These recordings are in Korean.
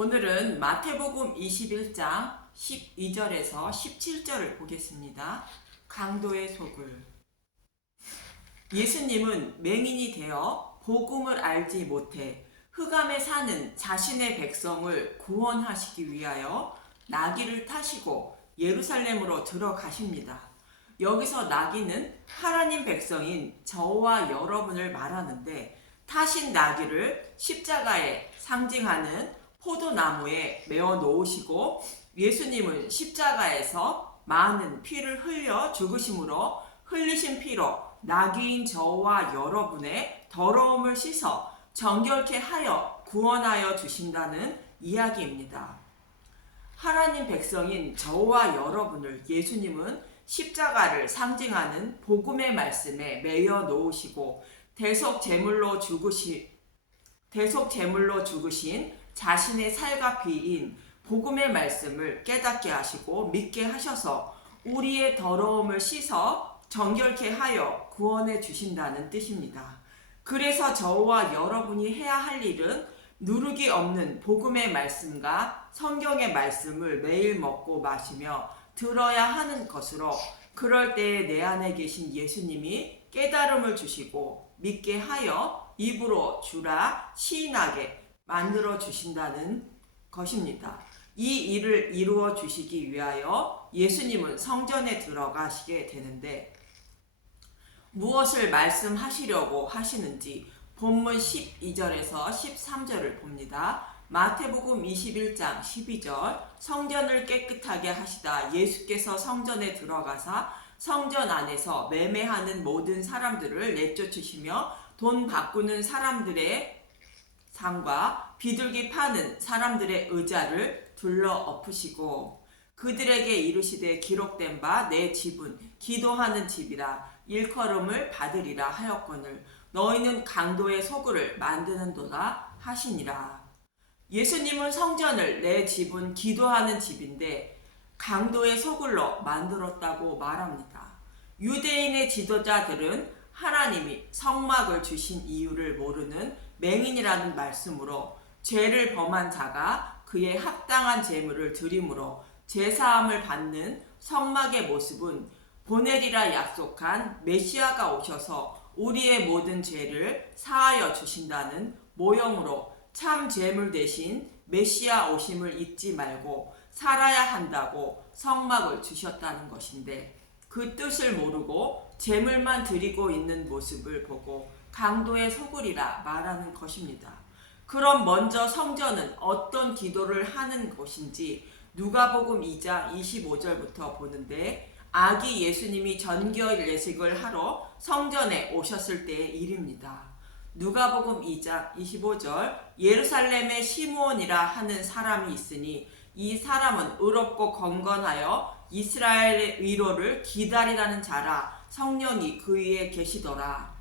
오늘은 마태복음 21장 12절에서 17절을 보겠습니다. 강도의 소굴. 예수님은 맹인이 되어 복음을 알지 못해 흑암에 사는 자신의 백성을 구원하시기 위하여 나귀를 타시고 예루살렘으로 들어가십니다. 여기서 나귀는 하나님 백성인 저와 여러분을 말하는데, 타신 나귀를 십자가에 상징하는 포도나무에 메어 놓으시고 예수님은 십자가에서 많은 피를 흘려 죽으심으로 흘리신 피로 나귀인 저와 여러분의 더러움을 씻어 정결케 하여 구원하여 주신다는 이야기입니다. 하나님 백성인 저와 여러분을 예수님은 십자가를 상징하는 복음의 말씀에 매여 놓으시고 대속 제물로 죽으신 자신의 살과 피인 복음의 말씀을 깨닫게 하시고 믿게 하셔서 우리의 더러움을 씻어 정결케 하여 구원해 주신다는 뜻입니다. 그래서 저와 여러분이 해야 할 일은 누룩이 없는 복음의 말씀과 성경의 말씀을 매일 먹고 마시며 들어야 하는 것으로, 그럴 때에 내 안에 계신 예수님이 깨달음을 주시고 믿게 하여 입으로 주라 시인하게 만들어 주신다는 것입니다. 이 일을 이루어 주시기 위하여 예수님은 성전에 들어가시게 되는데, 무엇을 말씀하시려고 하시는지 본문 12절에서 13절을 봅니다. 마태복음 21장 12절. 성전을 깨끗하게 하시다 예수께서 성전에 들어가사 성전 안에서 매매하는 모든 사람들을 내쫓으시며 돈 바꾸는 사람들의 상과 비둘기 파는 사람들의 의자를 둘러 엎으시고 그들에게 이르시되 기록된 바 내 집은 기도하는 집이라 일컬음을 받으리라 하였거늘 너희는 강도의 소굴을 만드는도다 하시니라. 예수님은 성전을 내 집은 기도하는 집인데 강도의 소굴로 만들었다고 말합니다. 유대인의 지도자들은 하나님이 성막을 주신 이유를 모르는 맹인이라는 말씀으로 죄를 범한 자가 그의 합당한 제물을 드림으로 제사함을 받는 성막의 모습은 보내리라 약속한 메시아가 오셔서 우리의 모든 죄를 사하여 주신다는 모형으로 참 제물 대신 메시아 오심을 잊지 말고 살아야 한다고 성막을 주셨다는 것인데, 그 뜻을 모르고 제물만 드리고 있는 모습을 보고 강도의 소굴이라 말하는 것입니다. 그럼 먼저 성전은 어떤 기도를 하는 곳인지 누가복음 2장 25절부터 보는데, 아기 예수님이 전결 예식을 하러 성전에 오셨을 때의 일입니다. 누가복음 2장 25절. 예루살렘에 시므온이라 하는 사람이 있으니 이 사람은 의롭고 건건하여 이스라엘의 위로를 기다리라는 자라 성령이 그 위에 계시더라.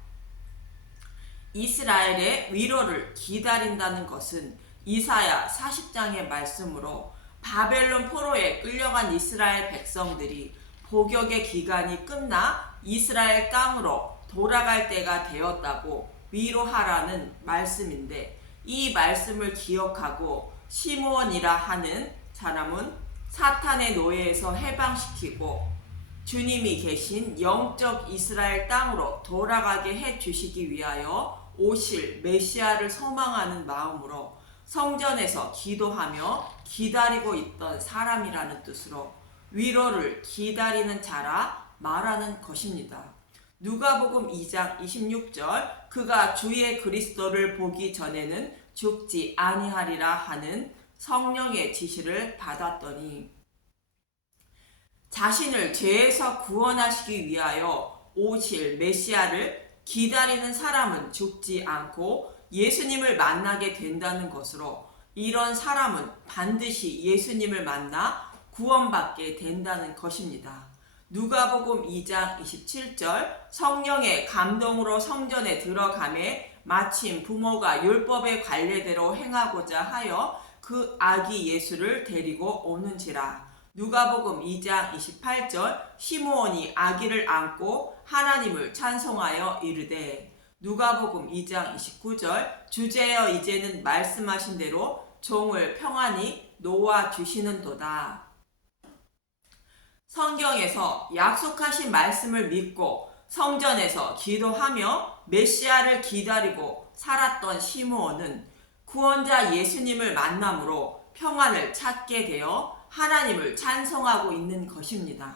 이스라엘의 위로를 기다린다는 것은 이사야 40장의 말씀으로 바벨론 포로에 끌려간 이스라엘 백성들이 복역의 기간이 끝나 이스라엘 땅으로 돌아갈 때가 되었다고 위로하라는 말씀인데, 이 말씀을 기억하고 시므온이라 하는 사람은 사탄의 노예에서 해방시키고 주님이 계신 영적 이스라엘 땅으로 돌아가게 해 주시기 위하여 오실 메시아를 소망하는 마음으로 성전에서 기도하며 기다리고 있던 사람이라는 뜻으로 위로를 기다리는 자라 말하는 것입니다. 누가복음 2장 26절. 그가 주의 그리스도를 보기 전에는 죽지 아니하리라 하는 성령의 지시를 받았더니, 자신을 죄에서 구원하시기 위하여 오실 메시아를 기다리는 사람은 죽지 않고 예수님을 만나게 된다는 것으로, 이런 사람은 반드시 예수님을 만나 구원받게 된다는 것입니다. 누가복음 2장 27절. 성령의 감동으로 성전에 들어가매 마침 부모가 율법의 관례대로 행하고자 하여 그 아기 예수를 데리고 오는지라. 누가복음 2장 28절. 시므온이 아기를 안고 하나님을 찬송하여 이르되. 누가복음 2장 29절. 주제여 이제는 말씀하신 대로 종을 평안히 놓아 주시는도다. 성경에서 약속하신 말씀을 믿고 성전에서 기도하며 메시아를 기다리고 살았던 시므온은 구원자 예수님을 만남으로 평안을 찾게 되어 하나님을 찬송하고 있는 것입니다.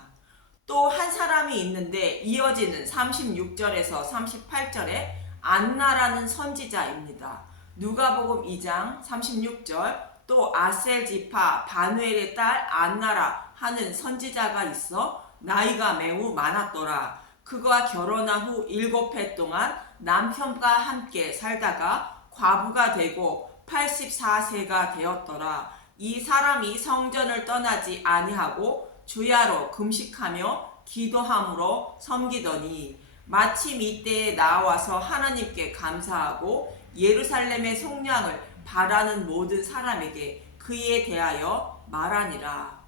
또 한 사람이 있는데 이어지는 36절에서 38절에 안나라는 선지자입니다. 누가복음 2장 36절 또 아셀 지파 바누엘의 딸 안나라 하는 선지자가 있어 나이가 매우 많았더라. 그가 결혼한 후 7해 동안 남편과 함께 살다가 과부가 되고 84세가 되었더라. 이 사람이 성전을 떠나지 아니하고 주야로 금식하며 기도함으로 섬기더니 마침 이때에 나와서 하나님께 감사하고 예루살렘의 속량을 바라는 모든 사람에게 그에 대하여 말하니라.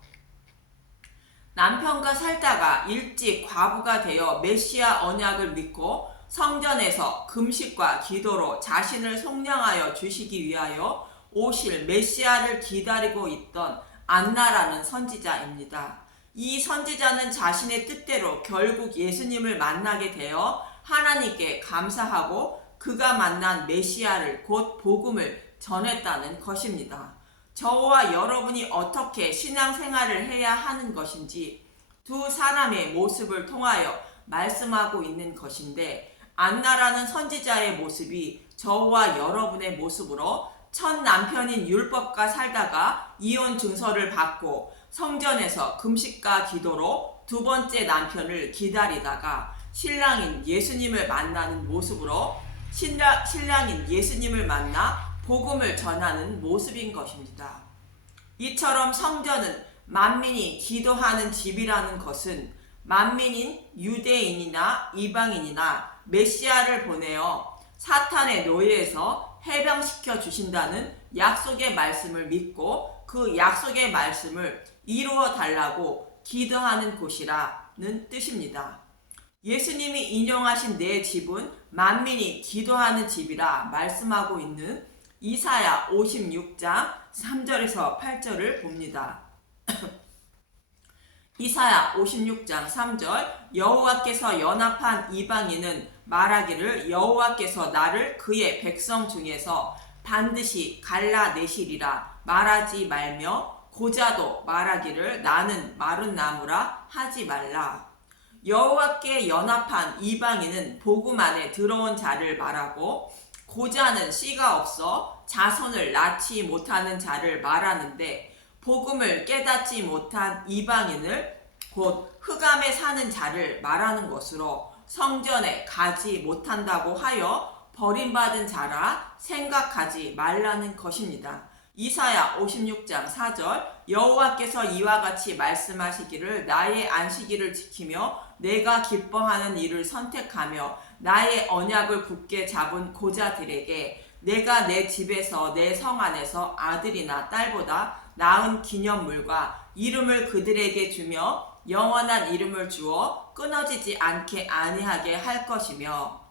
남편과 살다가 일찍 과부가 되어 메시아 언약을 믿고 성전에서 금식과 기도로 자신을 속량하여 주시기 위하여 오실 메시아를 기다리고 있던 안나라는 선지자입니다. 이 선지자는 자신의 뜻대로 결국 예수님을 만나게 되어 하나님께 감사하고 그가 만난 메시아를 곧 복음을 전했다는 것입니다. 저와 여러분이 어떻게 신앙생활을 해야 하는 것인지 두 사람의 모습을 통하여 말씀하고 있는 것인데, 안나라는 선지자의 모습이 저와 여러분의 모습으로 첫 남편인 율법과 살다가 이혼 증서를 받고 성전에서 금식과 기도로 두 번째 남편을 기다리다가 신랑인 예수님을 만나는 모습으로 신랑인 예수님을 만나 복음을 전하는 모습인 것입니다. 이처럼 성전은 만민이 기도하는 집이라는 것은 만민인 유대인이나 이방인이나 메시아를 보내어 사탄의 노예에서 해방시켜 주신다는 약속의 말씀을 믿고 그 약속의 말씀을 이루어 달라고 기도하는 곳이라는 뜻입니다. 예수님이 인용하신 내 집은 만민이 기도하는 집이라 말씀하고 있는 이사야 56장 3절에서 8절을 봅니다. 이사야 56장 3절 여호와께서 연합한 이방인은 말하기를 여호와께서 나를 그의 백성 중에서 반드시 갈라내시리라 말하지 말며 고자도 말하기를 나는 마른 나무라 하지 말라. 여호와께 연합한 이방인은 복음 안에 들어온 자를 말하고 고자는 씨가 없어 자손을 낳지 못하는 자를 말하는데 복음을 깨닫지 못한 이방인을 곧 흑암에 사는 자를 말하는 것으로 성전에 가지 못한다고 하여 버림받은 자라 생각하지 말라는 것입니다. 이사야 56장 4절 여호와께서 이와 같이 말씀하시기를 나의 안식일을 지키며 내가 기뻐하는 일을 선택하며 나의 언약을 굳게 잡은 고자들에게 내가 내 집에서 내 성 안에서 아들이나 딸보다 나은 기념물과 이름을 그들에게 주며 영원한 이름을 주어 끊어지지 않게 아니하게 할 것이며,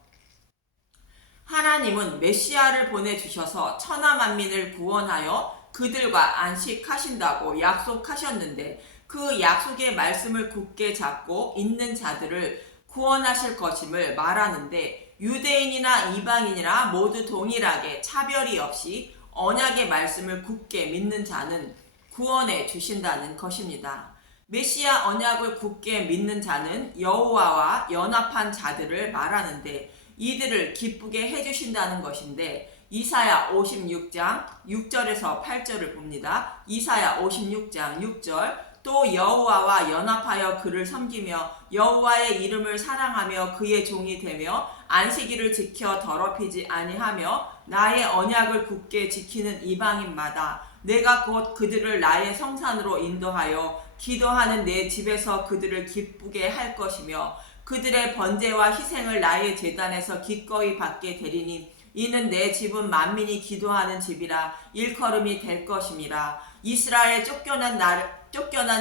하나님은 메시아를 보내주셔서 천하 만민을 구원하여 그들과 안식하신다고 약속하셨는데 그 약속의 말씀을 굳게 잡고 있는 자들을 구원하실 것임을 말하는데, 유대인이나 이방인이나 모두 동일하게 차별이 없이 언약의 말씀을 굳게 믿는 자는 구원해 주신다는 것입니다. 메시아 언약을 굳게 믿는 자는 여호와와 연합한 자들을 말하는데 이들을 기쁘게 해주신다는 것인데, 이사야 56장 6절에서 8절을 봅니다. 이사야 56장 6절 또 여호와와 연합하여 그를 섬기며 여호와의 이름을 사랑하며 그의 종이 되며 안식일을 지켜 더럽히지 아니하며 나의 언약을 굳게 지키는 이방인마다 내가 곧 그들을 나의 성산으로 인도하여 기도하는 내 집에서 그들을 기쁘게 할 것이며 그들의 번제와 희생을 나의 제단에서 기꺼이 받게 되리니 이는 내 집은 만민이 기도하는 집이라 일컬음이 될 것임이라. 이스라엘 쫓겨난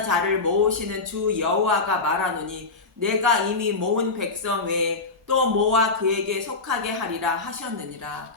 자를 모으시는 주 여호와가 말하노니 내가 이미 모은 백성 외에 또 모아 그에게 속하게 하리라 하셨느니라.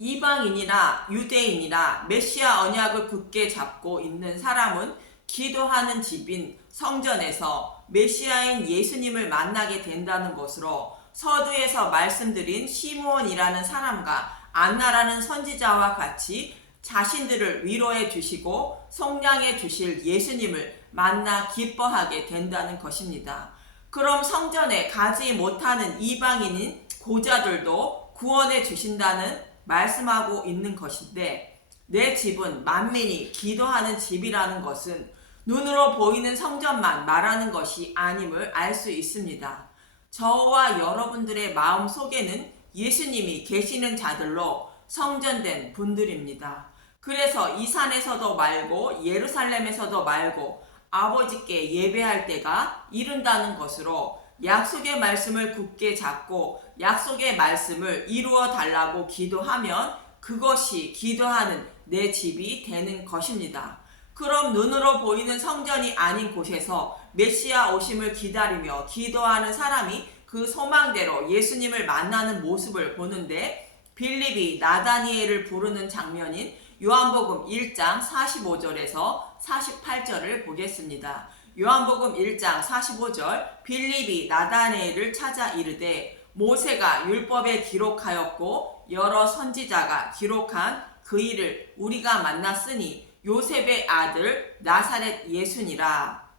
이방인이나 유대인이나 메시아 언약을 굳게 잡고 있는 사람은 기도하는 집인 성전에서 메시아인 예수님을 만나게 된다는 것으로 서두에서 말씀드린 시므온이라는 사람과 안나라는 선지자와 같이 자신들을 위로해 주시고 속량해 주실 예수님을 만나 기뻐하게 된다는 것입니다. 그럼 성전에 가지 못하는 이방인인 고자들도 구원해 주신다는 말씀하고 있는 것인데, 내 집은 만민이 기도하는 집이라는 것은 눈으로 보이는 성전만 말하는 것이 아님을 알 수 있습니다. 저와 여러분들의 마음 속에는 예수님이 계시는 자들로 성전된 분들입니다. 그래서 이 산에서도 말고 예루살렘에서도 말고 아버지께 예배할 때가 이른다는 것으로 약속의 말씀을 굳게 잡고 약속의 말씀을 이루어 달라고 기도하면 그것이 기도하는 내 집이 되는 것입니다. 그럼 눈으로 보이는 성전이 아닌 곳에서 메시아 오심을 기다리며 기도하는 사람이 그 소망대로 예수님을 만나는 모습을 보는데, 빌립이 나다니엘을 부르는 장면인 요한복음 1장 45절에서 48절을 보겠습니다. 요한복음 1장 45절, 빌립이 나다니엘을 찾아 이르되 모세가 율법에 기록하였고 여러 선지자가 기록한 그 일을 우리가 만났으니 요셉의 아들 나사렛 예수니라.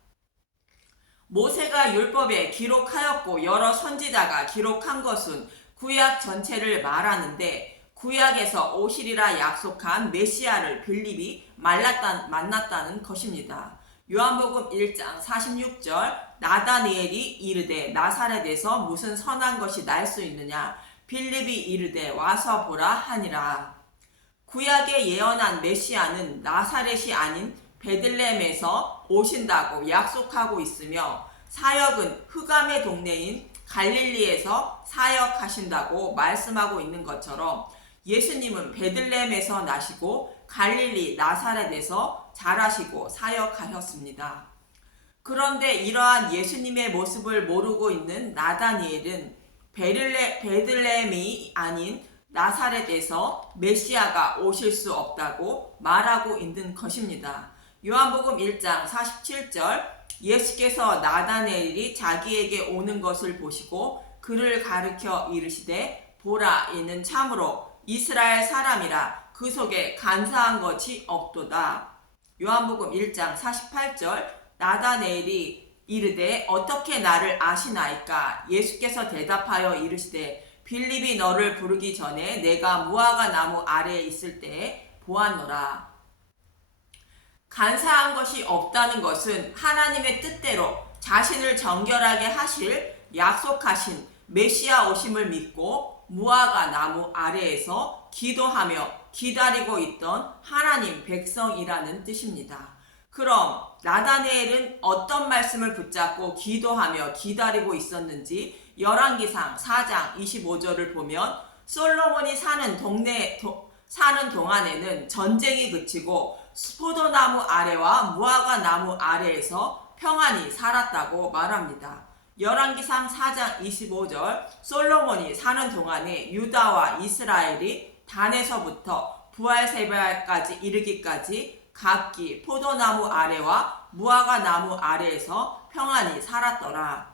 모세가 율법에 기록하였고 여러 선지자가 기록한 것은 구약 전체를 말하는데, 구약에서 오시리라 약속한 메시아를 빌립이 만났다는 것입니다. 요한복음 1장 46절, 나다니엘이 이르되 나사렛에서 무슨 선한 것이 날 수 있느냐, 빌립이 이르되 와서 보라 하니라. 구약에 예언한 메시아는 나사렛이 아닌 베들레헴에서 오신다고 약속하고 있으며, 사역은 흑암의 동네인 갈릴리에서 사역하신다고 말씀하고 있는 것처럼 예수님은 베들레헴에서 나시고 갈릴리 나사렛에서 자라시고 사역하셨습니다. 그런데 이러한 예수님의 모습을 모르고 있는 나다니엘은 베들레헴이 아닌 나사렛에서 메시아가 오실 수 없다고 말하고 있는 것입니다. 요한복음 1장 47절, 예수께서 나다니엘이 자기에게 오는 것을 보시고 그를 가르쳐 이르시되 보라, 이는 참으로 이스라엘 사람이라 그 속에 간사한 것이 없도다. 요한복음 1장 48절, 나다니엘이 이르되 어떻게 나를 아시나이까? 예수께서 대답하여 이르시되 빌립이 너를 부르기 전에 내가 무화과 나무 아래에 있을 때에 보았노라. 간사한 것이 없다는 것은 하나님의 뜻대로 자신을 정결하게 하실 약속하신 메시아 오심을 믿고 무화과 나무 아래에서 기도하며 기다리고 있던 하나님 백성이라는 뜻입니다. 그럼 나다니엘은 어떤 말씀을 붙잡고 기도하며 기다리고 있었는지 열왕기상 4장 25절을 보면, 솔로몬이 사는 동안에는 전쟁이 그치고 포도나무 아래와 무화과 나무 아래에서 평안히 살았다고 말합니다. 열왕기상 4장 25절, 솔로몬이 사는 동안에 유다와 이스라엘이 단에서부터 부알세바까지 이르기까지 각기 포도나무 아래와 무화과 나무 아래에서 평안히 살았더라.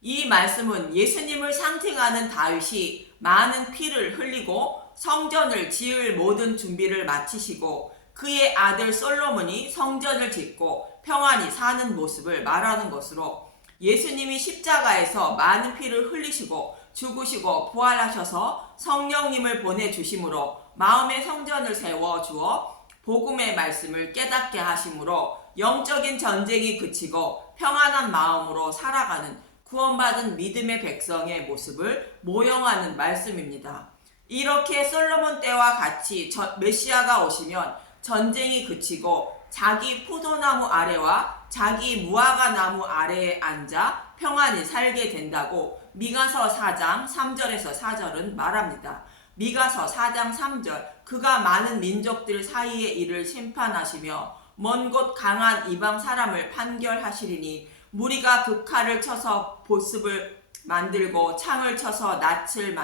이 말씀은 예수님을 상징하는 다윗이 많은 피를 흘리고 성전을 지을 모든 준비를 마치시고 그의 아들 솔로몬이 성전을 짓고 평안히 사는 모습을 말하는 것으로, 예수님이 십자가에서 많은 피를 흘리시고 죽으시고 부활하셔서 성령님을 보내주심으로 마음의 성전을 세워주어 복음의 말씀을 깨닫게 하심으로 영적인 전쟁이 그치고 평안한 마음으로 살아가는 구원받은 믿음의 백성의 모습을 모형하는 말씀입니다. 이렇게 솔로몬 때와 같이 메시아가 오시면 전쟁이 그치고 자기 포도나무 아래와 자기 무화과 나무 아래에 앉아 평안히 살게 된다고 미가서 4장 3절에서 4절은 말합니다. 미가서 4장 3절, 그가 많은 민족들 사이의 일을 심판하시며 먼 곳 강한 이방 사람을 판결하시리니 무리가 그 칼을 쳐서 보습을 만들고 창을 쳐서 낫을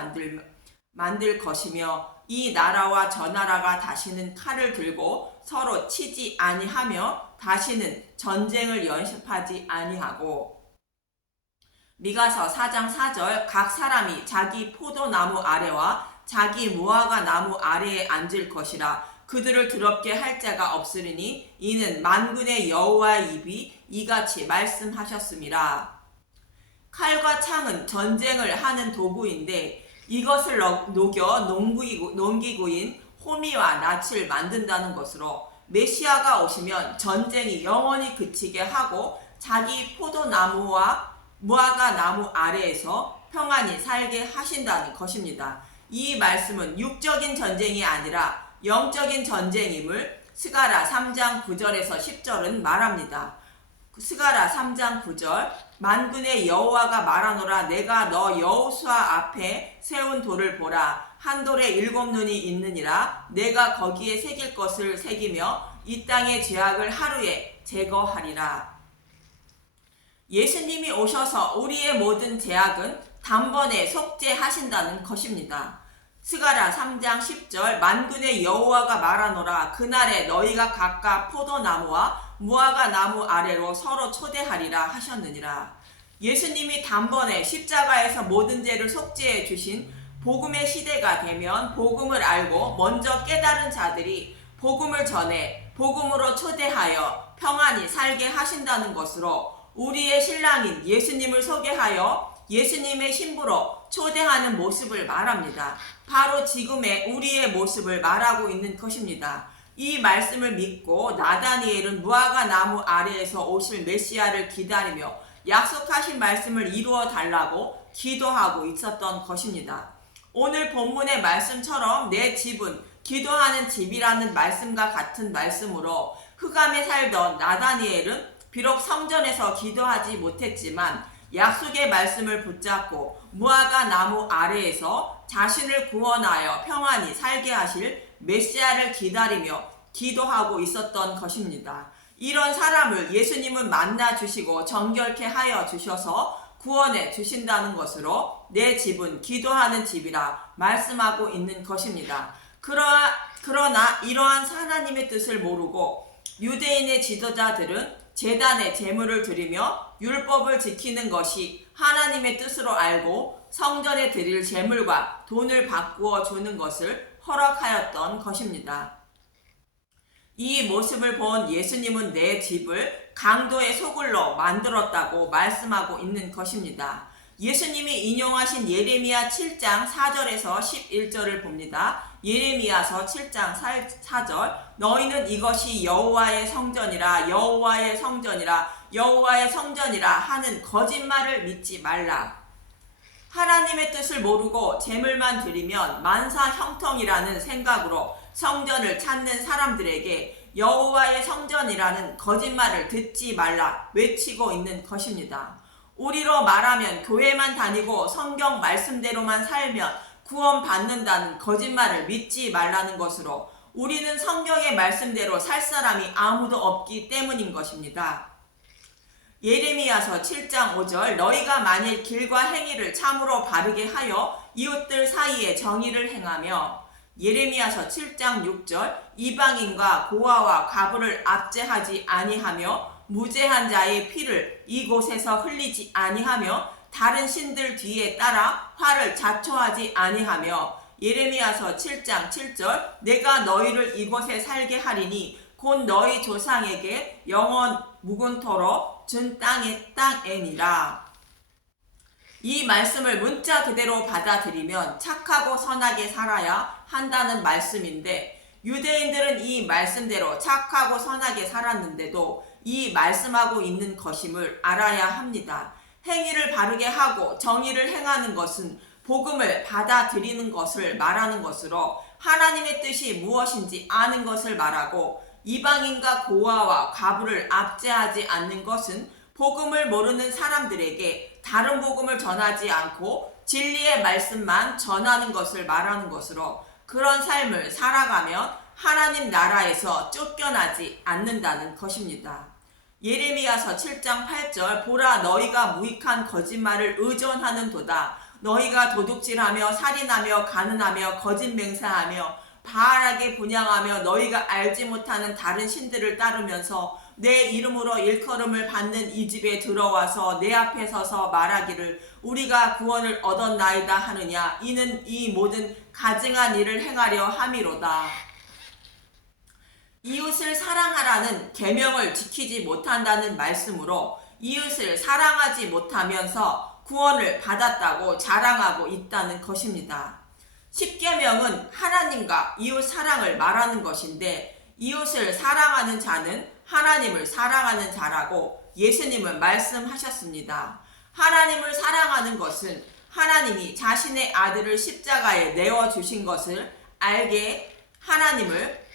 만들 것이며 이 나라와 저 나라가 다시는 칼을 들고 서로 치지 아니하며 다시는 전쟁을 연습하지 아니하고 미가서 4장 4절 각 사람이 자기 포도나무 아래와 자기 무화과 나무 아래에 앉을 것이라 그들을 더럽게 할 자가 없으리니 이는 만군의 여호와의 입이 이같이 말씀하셨음이라. 칼과 창은 전쟁을 하는 도구인데 이것을 녹여 농기구인 호미와 낯을 만든다는 것으로 메시아가 오시면 전쟁이 영원히 그치게 하고 자기 포도나무와 무화과 나무 아래에서 평안히 살게 하신다는 것입니다. 이 말씀은 육적인 전쟁이 아니라 영적인 전쟁임을 스가랴 3장 9절에서 10절은 말합니다. 스가랴 3장 9절 만군의 여호와가 말하노라 내가 너 여호수아 앞에 세운 돌을 보라 한 돌에 7눈이 있느니라 내가 거기에 새길 것을 새기며 이 땅의 죄악을 하루에 제거하리라. 예수님이 오셔서 우리의 모든 죄악은 단번에 속죄하신다는 것입니다. 스가랴 3장 10절 만군의 여호와가 말하노라 그날에 너희가 각각 포도나무와 무화과 나무 아래로 서로 초대하리라 하셨느니라. 예수님이 단번에 십자가에서 모든 죄를 속죄해 주신 복음의 시대가 되면 복음을 알고 먼저 깨달은 자들이 복음을 전해 복음으로 초대하여 평안히 살게 하신다는 것으로 우리의 신랑인 예수님을 소개하여 예수님의 신부로 초대하는 모습을 말합니다. 바로 지금의 우리의 모습을 말하고 있는 것입니다. 이 말씀을 믿고 나다니엘은 무화과 나무 아래에서 오실 메시아를 기다리며 약속하신 말씀을 이루어 달라고 기도하고 있었던 것입니다. 오늘 본문의 말씀처럼 내 집은 기도하는 집이라는 말씀과 같은 말씀으로 흑암에 살던 나다니엘은 비록 성전에서 기도하지 못했지만 약속의 말씀을 붙잡고 무화과 나무 아래에서 자신을 구원하여 평안히 살게 하실 메시아를 기다리며 기도하고 있었던 것입니다. 이런 사람을 예수님은 만나 주시고 정결케 하여 주셔서 구원해 주신다는 것으로 내 집은 기도하는 집이라 말씀하고 있는 것입니다. 그러나 이러한 하나님의 뜻을 모르고 유대인의 지도자들은 제단에 제물을 드리며 율법을 지키는 것이 하나님의 뜻으로 알고 성전에 드릴 제물과 돈을 바꾸어 주는 것을 허락하였던 것입니다. 이 모습을 본 예수님은 내 집을 강도의 소굴로 만들었다고 말씀하고 있는 것입니다. 예수님이 인용하신 예레미야 7장 4절에서 11절을 봅니다. 예레미야서 7장 4절 너희는 이것이 여호와의 성전이라 여호와의 성전이라 여호와의 성전이라 하는 거짓말을 믿지 말라. 하나님의 뜻을 모르고 제물만 드리면 만사 형통이라는 생각으로 성전을 찾는 사람들에게 여호와의 성전이라는 거짓말을 듣지 말라 외치고 있는 것입니다. 우리로 말하면 교회만 다니고 성경 말씀대로만 살면 구원받는다는 거짓말을 믿지 말라는 것으로 우리는 성경의 말씀대로 살 사람이 아무도 없기 때문인 것입니다. 예레미야서 7장 5절 너희가 만일 길과 행위를 참으로 바르게 하여 이웃들 사이에 정의를 행하며 예레미야서 7장 6절 이방인과 고아와 과부를 압제하지 아니하며 무죄한 자의 피를 이곳에서 흘리지 아니하며 다른 신들 뒤에 따라 화를 자초하지 아니하며 예레미야서 7장 7절 내가 너희를 이곳에 살게 하리니 곧 너희 조상에게 영원 무궁토록 준 땅에니라. 이 말씀을 문자 그대로 받아들이면 착하고 선하게 살아야 한다는 말씀인데 유대인들은 이 말씀대로 착하고 선하게 살았는데도 이 말씀하고 있는 것임을 알아야 합니다. 행위를 바르게 하고 정의를 행하는 것은 복음을 받아들이는 것을 말하는 것으로 하나님의 뜻이 무엇인지 아는 것을 말하고 이방인과 고아와 과부를 압제하지 않는 것은 복음을 모르는 사람들에게 다른 복음을 전하지 않고 진리의 말씀만 전하는 것을 말하는 것으로 그런 삶을 살아가면 하나님 나라에서 쫓겨나지 않는다는 것입니다. 예레미야서 7장 8절 보라 너희가 무익한 거짓말을 의존하는 도다 너희가 도둑질하며 살인하며 가늠하며 거짓 맹세하며 바알에게 분향하며 너희가 알지 못하는 다른 신들을 따르면서 내 이름으로 일컬음을 받는 이 집에 들어와서 내 앞에 서서 말하기를 우리가 구원을 얻었나이다 하느냐. 이는 이 모든 가증한 일을 행하려 함이로다. 이웃을 사랑하라는 계명을 지키지 못한다는 말씀으로 이웃을 사랑하지 못하면서 구원을 받았다고 자랑하고 있다는 것입니다. 십계명은 하나님과 이웃 사랑을 말하는 것인데 이웃을 사랑하는 자는 하나님을 사랑하는 자라고 예수님은 말씀하셨습니다. 하나님을 사랑하는 것은 하나님이 자신의 아들을 십자가에 내어주신 것을 알게 하나님을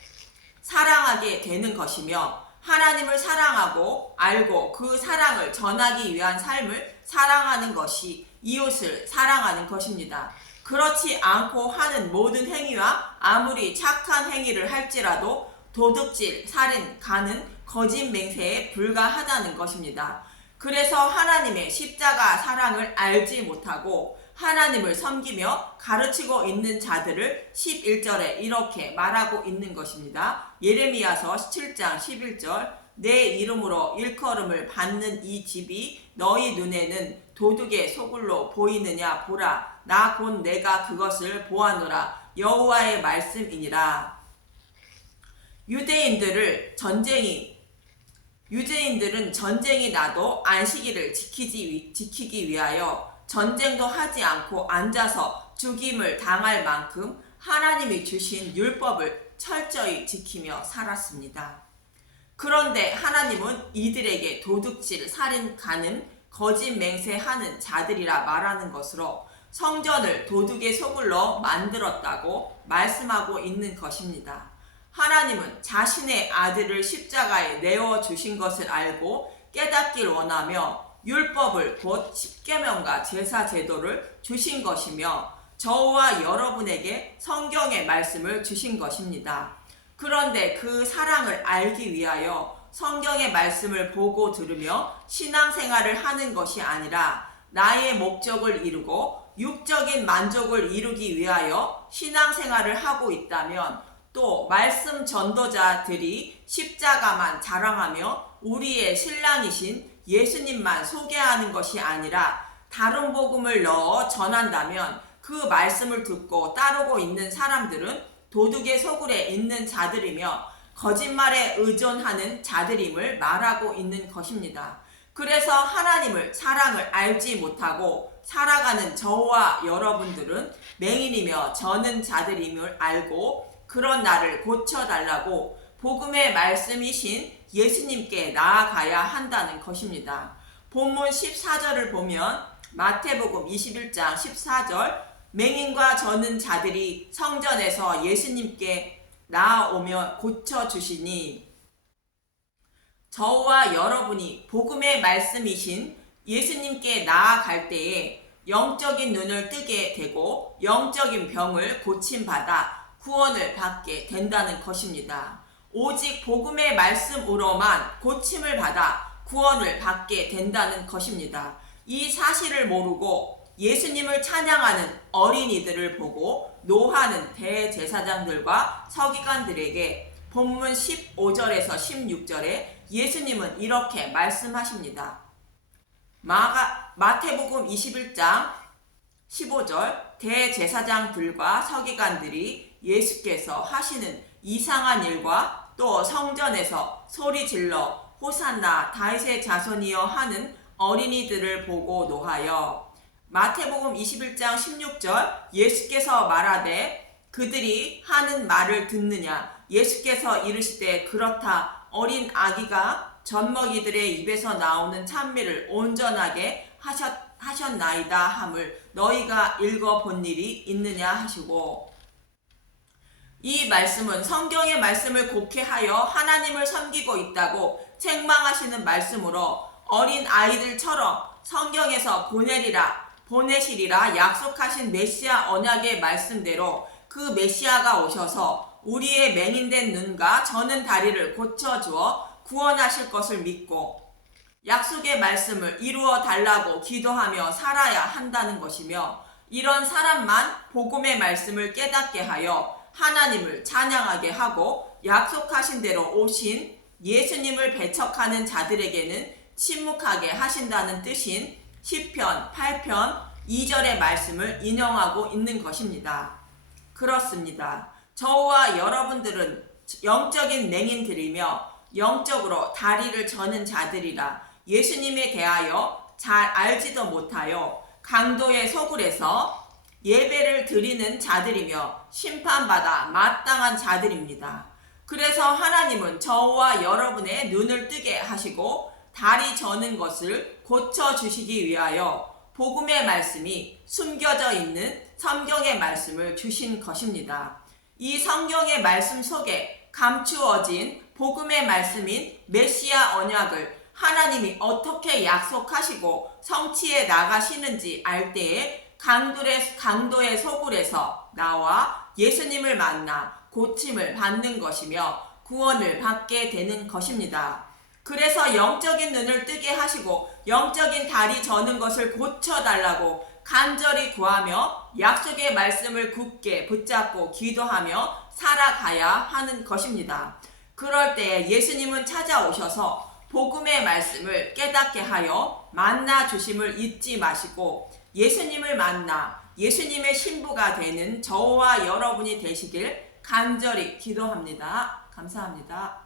사랑하게 되는 것이며 하나님을 사랑하고 알고 그 사랑을 전하기 위한 삶을 사랑하는 것이 이웃을 사랑하는 것입니다. 그렇지 않고 하는 모든 행위와 아무리 착한 행위를 할지라도 도둑질, 살인, 가늠, 거짓 맹세에 불과하다는 것입니다. 그래서 하나님의 십자가 사랑을 알지 못하고 하나님을 섬기며 가르치고 있는 자들을 11절에 이렇게 말하고 있는 것입니다. 예레미야서 7장 11절 내 이름으로 일컬음을 받는 이 집이 너희 눈에는 도둑의 소굴로 보이느냐 보라 나 곧 내가 그것을 보아노라 여호와의 말씀이니라. 유대인들은 전쟁이 나도 안식일을 지키기 위하여 전쟁도 하지 않고 앉아서 죽임을 당할 만큼 하나님이 주신 율법을 철저히 지키며 살았습니다. 그런데 하나님은 이들에게 도둑질, 살인, 가늠, 거짓 맹세하는 자들이라 말하는 것으로 성전을 도둑의 소굴로 만들었다고 말씀하고 있는 것입니다. 하나님은 자신의 아들을 십자가에 내어주신 것을 알고 깨닫길 원하며 율법을 곧 십계명과 제사 제도를 주신 것이며 저와 여러분에게 성경의 말씀을 주신 것입니다. 그런데 그 사랑을 알기 위하여 성경의 말씀을 보고 들으며 신앙생활을 하는 것이 아니라 나의 목적을 이루고 육적인 만족을 이루기 위하여 신앙생활을 하고 있다면 또 말씀 전도자들이 십자가만 자랑하며 우리의 신랑이신 예수님만 소개하는 것이 아니라 다른 복음을 넣어 전한다면 그 말씀을 듣고 따르고 있는 사람들은 도둑의 소굴에 있는 자들이며 거짓말에 의존하는 자들임을 말하고 있는 것입니다. 그래서 하나님을 사랑을 알지 못하고 살아가는 저와 여러분들은 맹인이며 저는 자들임을 알고 그런 나를 고쳐달라고 복음의 말씀이신 예수님께 나아가야 한다는 것입니다. 본문 14절을 보면 마태복음 21장 14절 맹인과 저는 자들이 성전에서 예수님께 나아오며 고쳐주시니 저와 여러분이 복음의 말씀이신 예수님께 나아갈 때에 영적인 눈을 뜨게 되고 영적인 병을 고침받아 구원을 받게 된다는 것입니다. 오직 복음의 말씀으로만 고침을 받아 구원을 받게 된다는 것입니다. 이 사실을 모르고 예수님을 찬양하는 어린이들을 보고 노하는 대제사장들과 서기관들에게 본문 15절에서 16절에 예수님은 이렇게 말씀하십니다. 마태복음 21장 15절 대제사장들과 서기관들이 예수께서 하시는 이상한 일과 또 성전에서 소리질러 호산나 다윗의 자손이여 하는 어린이들을 보고 노하여 마태복음 21장 16절 예수께서 말하되 그들이 하는 말을 듣느냐 예수께서 이르시되 그렇다 어린 아기가 젖먹이들의 입에서 나오는 찬미를 온전하게 하셨나이다 함을 너희가 읽어본 일이 있느냐 하시고 이 말씀은 성경의 말씀을 곡해하여 하나님을 섬기고 있다고 책망하시는 말씀으로 어린 아이들처럼 성경에서 보내시리라 약속하신 메시아 언약의 말씀대로 그 메시아가 오셔서 우리의 맹인된 눈과 저는 다리를 고쳐주어 구원하실 것을 믿고 약속의 말씀을 이루어 달라고 기도하며 살아야 한다는 것이며 이런 사람만 복음의 말씀을 깨닫게 하여 하나님을 찬양하게 하고 약속하신 대로 오신 예수님을 배척하는 자들에게는 침묵하게 하신다는 뜻인 시편 8편 2절의 말씀을 인용하고 있는 것입니다. 그렇습니다. 저와 여러분들은 영적인 맹인들이며 영적으로 다리를 저는 자들이라 예수님에 대하여 잘 알지도 못하여 강도의 소굴에서 예배를 드리는 자들이며 심판받아 마땅한 자들입니다. 그래서 하나님은 저와 여러분의 눈을 뜨게 하시고 다리 저는 것을 고쳐주시기 위하여 복음의 말씀이 숨겨져 있는 성경의 말씀을 주신 것입니다. 이 성경의 말씀 속에 감추어진 복음의 말씀인 메시아 언약을 하나님이 어떻게 약속하시고 성취해 나가시는지 알 때에 강도의 소굴에서 나와 예수님을 만나 고침을 받는 것이며 구원을 받게 되는 것입니다. 그래서 영적인 눈을 뜨게 하시고 영적인 다리 저는 것을 고쳐달라고 간절히 구하며 약속의 말씀을 굳게 붙잡고 기도하며 살아가야 하는 것입니다. 그럴 때 예수님은 찾아오셔서 복음의 말씀을 깨닫게 하여 만나 주심을 잊지 마시고 예수님을 만나 예수님의 신부가 되는 저와 여러분이 되시길 간절히 기도합니다. 감사합니다.